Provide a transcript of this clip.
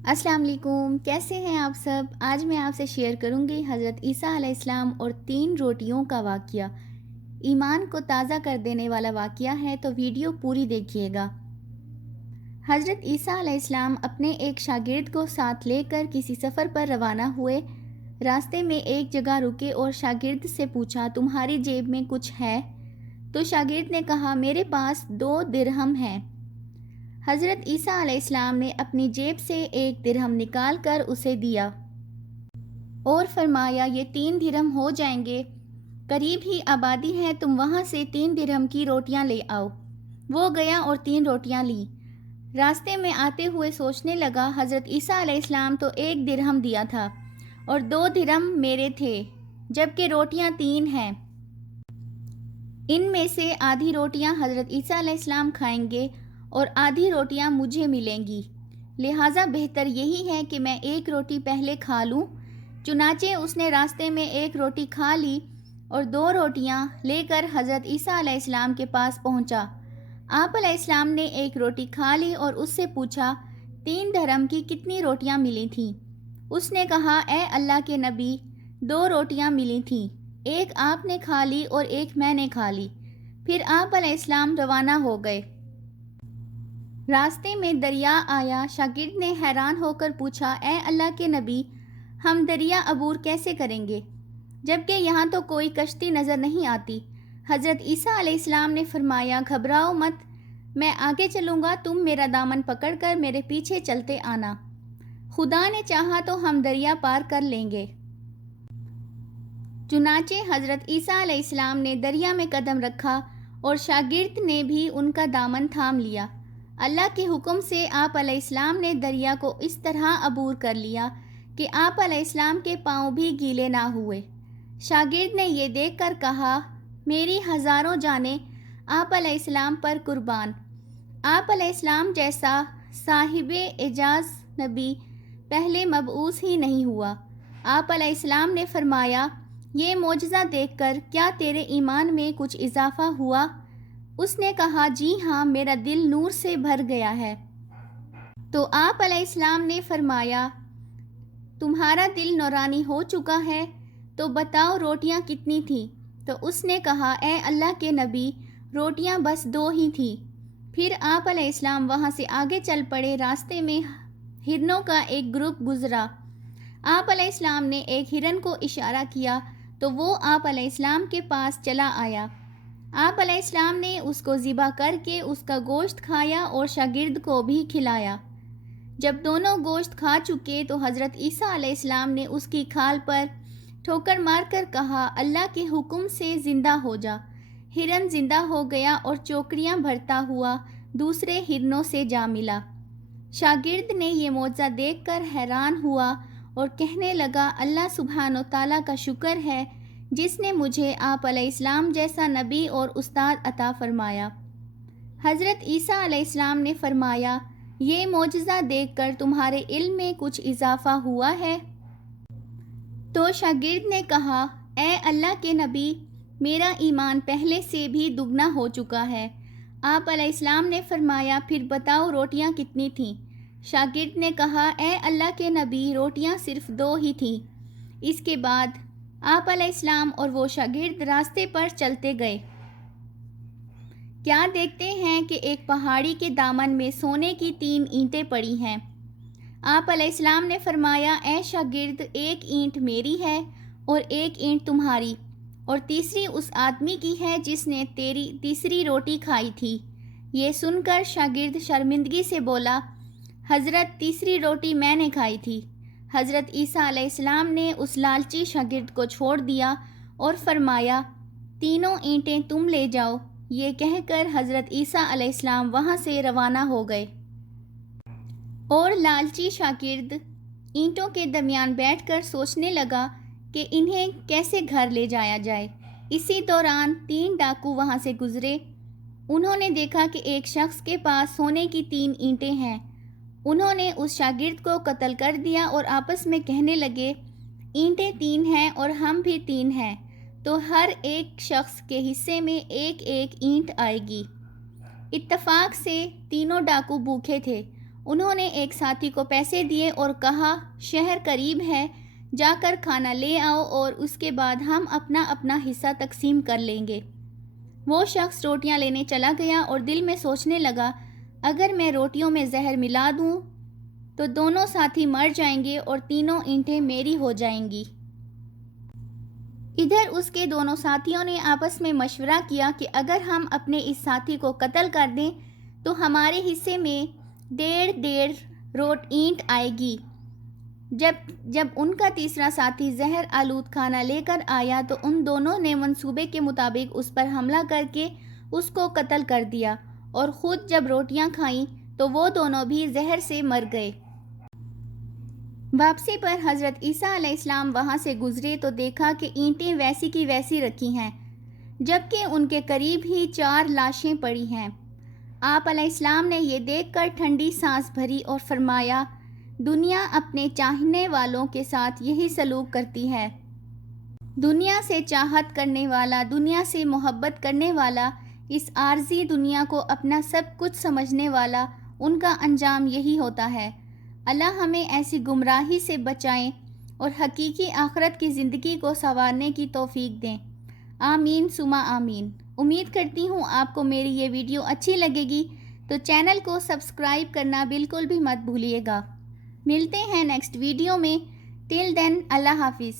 السلام علیکم، کیسے ہیں آپ سب؟ آج میں آپ سے شیئر کروں گی حضرت عیسیٰ علیہ السلام اور 3 روٹیوں کا واقعہ۔ ایمان کو تازہ کر دینے والا واقعہ ہے، تو ویڈیو پوری دیکھیے گا۔ حضرت عیسیٰ علیہ السلام اپنے ایک شاگرد کو ساتھ لے کر کسی سفر پر روانہ ہوئے۔ راستے میں ایک جگہ رکے اور شاگرد سے پوچھا، تمہاری جیب میں کچھ ہے؟ تو شاگرد نے کہا، میرے پاس 2 درہم ہیں۔ حضرت عیسیٰ علیہ السلام نے اپنی جیب سے 1 درہم نکال کر اسے دیا اور فرمایا، یہ 3 درہم ہو جائیں گے، قریب ہی آبادی ہے، تم وہاں سے 3 درہم کی روٹیاں لے آؤ۔ وہ گیا اور 3 روٹیاں لیں۔ راستے میں آتے ہوئے سوچنے لگا، حضرت عیسیٰ علیہ السلام تو 1 درہم دیا تھا اور 2 درہم میرے تھے، جبکہ روٹیاں 3 ہیں۔ ان میں سے آدھی روٹیاں حضرت عیسیٰ علیہ السلام کھائیں گے اور آدھی روٹیاں مجھے ملیں گی، لہٰذا بہتر یہی ہے کہ میں 1 روٹی پہلے کھا لوں۔ چنانچہ اس نے راستے میں 1 روٹی کھا لی اور 2 روٹیاں لے کر حضرت عیسیٰ علیہ السلام کے پاس پہنچا۔ آپ علیہ السلام نے 1 روٹی کھا لی اور اس سے پوچھا، 3 درہم کی کتنی روٹیاں ملی تھیں؟ اس نے کہا، اے اللہ کے نبی، 2 روٹیاں ملی تھیں، 1 آپ نے کھا لی اور 1 میں نے کھا لی۔ پھر آپ علیہ السلام روانہ ہو گئے۔ راستے میں دریا آیا۔ شاگرد نے حیران ہو کر پوچھا، اے اللہ کے نبی، ہم دریا عبور کیسے کریں گے، جبکہ یہاں تو کوئی کشتی نظر نہیں آتی؟ حضرت عیسیٰ علیہ السلام نے فرمایا، گھبراؤ مت، میں آگے چلوں گا، تم میرا دامن پکڑ کر میرے پیچھے چلتے آنا، خدا نے چاہا تو ہم دریا پار کر لیں گے۔ چنانچہ حضرت عیسیٰ علیہ السلام نے دریا میں قدم رکھا اور شاگرد نے بھی ان کا دامن تھام لیا۔ اللہ کے حکم سے آپ علیہ السلام نے دریا کو اس طرح عبور کر لیا کہ آپ علیہ السلام کے پاؤں بھی گیلے نہ ہوئے۔ شاگرد نے یہ دیکھ کر کہا، میری ہزاروں جانیں آپ علیہ السلام پر قربان۔ آپ علیہ السلام جیسا صاحب اعجاز نبی پہلے مبعوث ہی نہیں ہوا۔ آپ علیہ السلام نے فرمایا، یہ معجزہ دیکھ کر کیا تیرے ایمان میں کچھ اضافہ ہوا؟ اس نے کہا، جی ہاں، میرا دل نور سے بھر گیا ہے۔ تو آپ علیہ السلام نے فرمایا، تمہارا دل نورانی ہو چکا ہے، تو بتاؤ روٹیاں کتنی تھیں؟ تو اس نے کہا، اے اللہ کے نبی، روٹیاں بس 2 ہی تھیں۔ پھر آپ علیہ السلام وہاں سے آگے چل پڑے۔ راستے میں ہرنوں کا ایک گروپ گزرا۔ آپ علیہ السلام نے ایک ہرن کو اشارہ کیا تو وہ آپ علیہ السلام کے پاس چلا آیا۔ آپ علیہ السلام نے اس کو ذبح کر کے اس کا گوشت کھایا اور شاگرد کو بھی کھلایا۔ جب دونوں گوشت کھا چکے تو حضرت عیسیٰ علیہ السلام نے اس کی کھال پر ٹھوکر مار کر کہا، اللہ کے حکم سے زندہ ہو جا۔ ہرن زندہ ہو گیا اور چوکڑیاں بھرتا ہوا دوسرے ہرنوں سے جا ملا۔ شاگرد نے یہ معجزہ دیکھ کر حیران ہوا اور کہنے لگا، اللہ سبحانہ و تعالیٰ کا شکر ہے جس نے مجھے آپ علیہ السلام جیسا نبی اور استاد عطا فرمایا۔ حضرت عیسیٰ علیہ السلام نے فرمایا، یہ معجزہ دیکھ کر تمہارے علم میں کچھ اضافہ ہوا ہے؟ تو شاگرد نے کہا، اے اللہ کے نبی، میرا ایمان پہلے سے بھی دگنا ہو چکا ہے۔ آپ علیہ السلام نے فرمایا، پھر بتاؤ روٹیاں کتنی تھیں؟ شاگرد نے کہا، اے اللہ کے نبی، روٹیاں صرف 2 ہی تھیں۔ اس کے بعد آپ علیہ السلام اور وہ شاگرد راستے پر چلتے گئے۔ کیا دیکھتے ہیں کہ ایک پہاڑی کے دامن میں سونے کی 3 اینٹیں پڑی ہیں۔ آپ علیہ السلام نے فرمایا، اے شاگرد، 1 اینٹ میری ہے اور 1 اینٹ تمہاری، اور تیسری اس آدمی کی ہے جس نے تیری تیسری روٹی کھائی تھی۔ یہ سن کر شاگرد شرمندگی سے بولا، حضرت، تیسری روٹی میں نے کھائی تھی۔ حضرت عیسیٰ علیہ السلام نے اس لالچی شاگرد کو چھوڑ دیا اور فرمایا، تینوں اینٹیں تم لے جاؤ۔ یہ کہہ کر حضرت عیسیٰ علیہ السلام وہاں سے روانہ ہو گئے اور لالچی شاگرد اینٹوں کے درمیان بیٹھ کر سوچنے لگا کہ انہیں کیسے گھر لے جایا جائے۔ اسی دوران 3 ڈاکو وہاں سے گزرے۔ انہوں نے دیکھا کہ ایک شخص کے پاس سونے کی 3 اینٹیں ہیں۔ انہوں نے اس شاگرد کو قتل کر دیا اور آپس میں کہنے لگے، اینٹیں 3 ہیں اور ہم بھی 3 ہیں، تو ہر ایک شخص کے حصے میں 1 1 اینٹ آئے گی۔ اتفاق سے تینوں ڈاکو بھوکے تھے۔ انہوں نے ایک ساتھی کو پیسے دیے اور کہا شہر قریب ہے، جا کر کھانا لے آؤ اور اس کے بعد ہم اپنا اپنا حصہ تقسیم کر لیں گے۔ وہ شخص روٹیاں لینے چلا گیا اور دل میں سوچنے لگا اگر میں روٹیوں میں زہر ملا دوں تو دونوں ساتھی مر جائیں گے اور تینوں اینٹیں میری ہو جائیں گی۔ ادھر اس کے دونوں ساتھیوں نے آپس میں مشورہ کیا کہ اگر ہم اپنے اس ساتھی کو قتل کر دیں تو ہمارے حصے میں 1.5 اینٹ آئے گی۔ جب ان کا تیسرا ساتھی زہر آلود کھانا لے کر آیا تو ان دونوں نے منصوبے کے مطابق اس پر حملہ کر کے اس کو قتل کر دیا اور خود جب روٹیاں کھائیں تو وہ دونوں بھی زہر سے مر گئے۔ واپسی پر حضرت عیسیٰ علیہ السلام وہاں سے گزرے تو دیکھا کہ اینٹیں ویسی کی ویسی رکھی ہیں، جبکہ ان کے قریب ہی 4 لاشیں پڑی ہیں۔ آپ علیہ السلام نے یہ دیکھ کر ٹھنڈی سانس بھری اور فرمایا دنیا اپنے چاہنے والوں کے ساتھ یہی سلوک کرتی ہے۔ دنیا سے چاہت کرنے والا، دنیا سے محبت کرنے والا، اس عارضی دنیا کو اپنا سب کچھ سمجھنے والا، ان کا انجام یہی ہوتا ہے۔ اللہ ہمیں ایسی گمراہی سے بچائیں اور حقیقی آخرت کی زندگی کو سنوارنے کی توفیق دیں۔ آمین ثم آمین۔ امید کرتی ہوں آپ کو میری یہ ویڈیو اچھی لگے گی، تو چینل کو سبسکرائب کرنا بالکل بھی مت بھولیے گا۔ ملتے ہیں نیکسٹ ویڈیو میں۔ ٹل دین اللہ حافظ۔